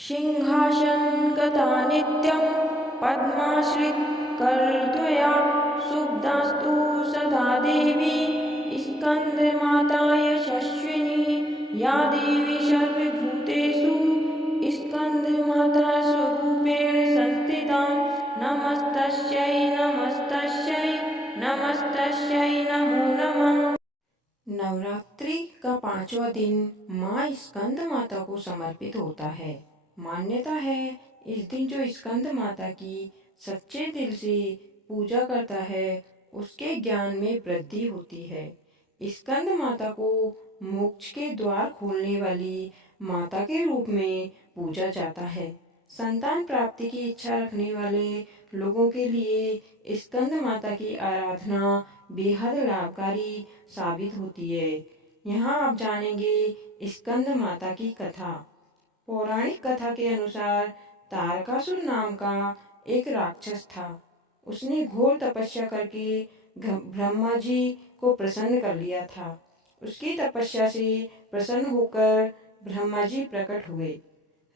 सिंहासनगता नित्यं पद्माश्रितकरद्वया शुभ्रास्तु सदा देवी स्कन्दमाता यशस्विनी या देवी सर्वभूतेषु स्कन्दमाता स्वरूपेण संस्थिता। नमस्तस्यै नमस्तस्यै नमस्तस्यै नमो नमः। नवरात्रि का 5वां दिन माँ स्कंद माता को समर्पित होता है। मान्यता है इस दिन जो स्कंद माता की सच्चे दिल से पूजा करता है उसके ज्ञान में वृद्धि होती है। स्कंद माता को मोक्ष के द्वार खोलने वाली माता के रूप में पूजा जाता है। संतान प्राप्ति की इच्छा रखने वाले लोगों के लिए स्कंद माता की आराधना बेहद लाभकारी साबित होती है। यहाँ आप जानेंगे स्कंद माता की कथा। पौराणिक कथा के अनुसार तारकासुर नाम का एक राक्षस था। उसने घोर तपस्या करके ब्रह्मा जी को प्रसन्न कर लिया था। उसकी तपस्या से प्रसन्न होकर ब्रह्मा जी प्रकट हुए।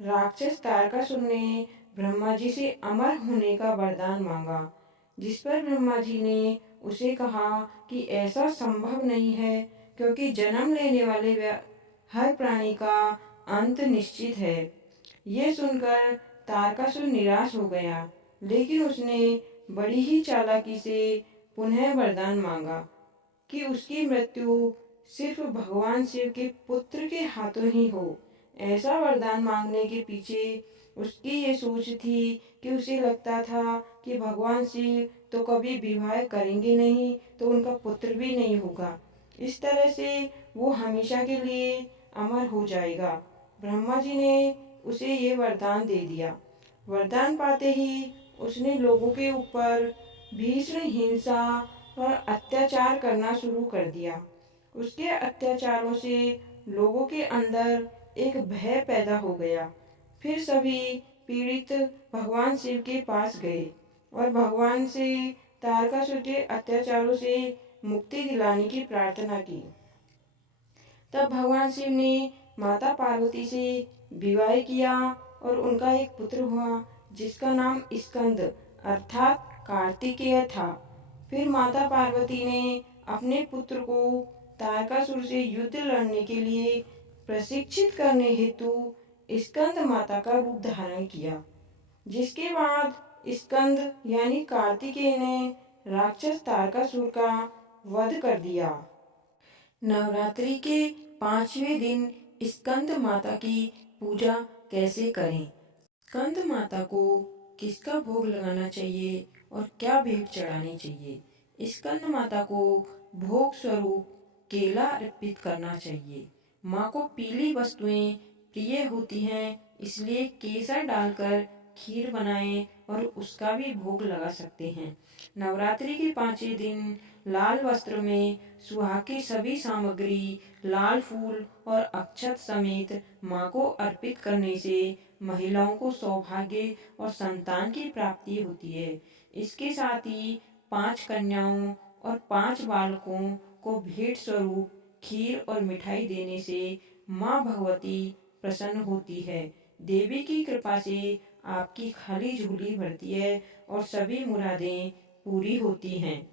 राक्षस तारकासुर ने ब्रह्मा जी से अमर होने का वरदान मांगा, जिस पर ब्रह्मा जी ने उसे कहा कि ऐसा संभव नहीं है, क्योंकि जन्म लेने वाले हर प्राणी का अंत निश्चित है। ये सुनकर तारकासुर निराश हो गया, लेकिन उसने बड़ी ही चालाकी से पुनः वरदान मांगा कि उसकी मृत्यु सिर्फ भगवान शिव के पुत्र के हाथों ही हो। ऐसा वरदान मांगने के पीछे उसकी ये सोच थी कि उसे लगता था कि भगवान शिव तो कभी विवाह करेंगे नहीं, तो उनका पुत्र भी नहीं होगा। इस तरह से वो हमेशा के लिए अमर हो जाएगा। ब्रह्मा जी ने उसे ये वरदान दे दिया। वरदान पाते ही उसने लोगों के ऊपर भीषण हिंसा और अत्याचार करना शुरू कर दिया। उसके अत्याचारों से लोगों के अंदर एक भय पैदा हो गया। फिर सभी पीड़ित भगवान शिव के पास गए और भगवान से तारकासुर के अत्याचारों से मुक्ति दिलाने की प्रार्थना की। तब भगवान शिव ने माता पार्वती से विवाह किया और उनका एक पुत्र हुआ, जिसका नाम स्कंद अर्थात कार्तिकेय था। फिर माता पार्वती ने अपने पुत्र को तारकासुर से युद्ध लड़ने के लिए प्रशिक्षित करने हेतु स्कंद माता का रूप धारण किया, जिसके बाद स्कंद यानी कार्तिकेय ने राक्षस तारकासुर का वध कर दिया। नवरात्रि के 5वें दिन स्कंद माता की पूजा कैसे करें? स्कंद माता को किसका भोग लगाना चाहिए और क्या भेंट चढ़ानी चाहिए? स्कंद माता को भोग स्वरूप केला अर्पित करना चाहिए। माँ को पीली वस्तुएं प्रिय होती हैं, इसलिए केसर डालकर खीर बनाएं और उसका भी भोग लगा सकते हैं। नवरात्रि के 5वें दिन लाल वस्त्र में सुहाग की सभी सामग्री, लाल फूल और अक्षत समेत माँ को अर्पित करने से महिलाओं को सौभाग्य और संतान की प्राप्ति होती है। इसके साथ ही 5 कन्याओं और 5 बालकों को भेंट स्वरूप खीर और मिठाई देने से माँ भगवती प्रसन्न होती है। देवी की कृपा से आपकी खाली झोली भरती है और सभी मुरादें पूरी होती हैं।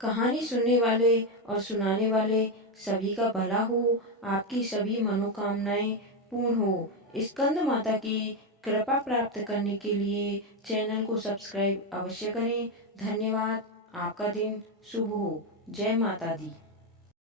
कहानी सुनने वाले और सुनाने वाले सभी का भला हो, आपकी सभी मनोकामनाएं पूर्ण हो। स्कंद माता की कृपा प्राप्त करने के लिए चैनल को सब्सक्राइब अवश्य करें। धन्यवाद। आपका दिन शुभ हो। जय माता दी।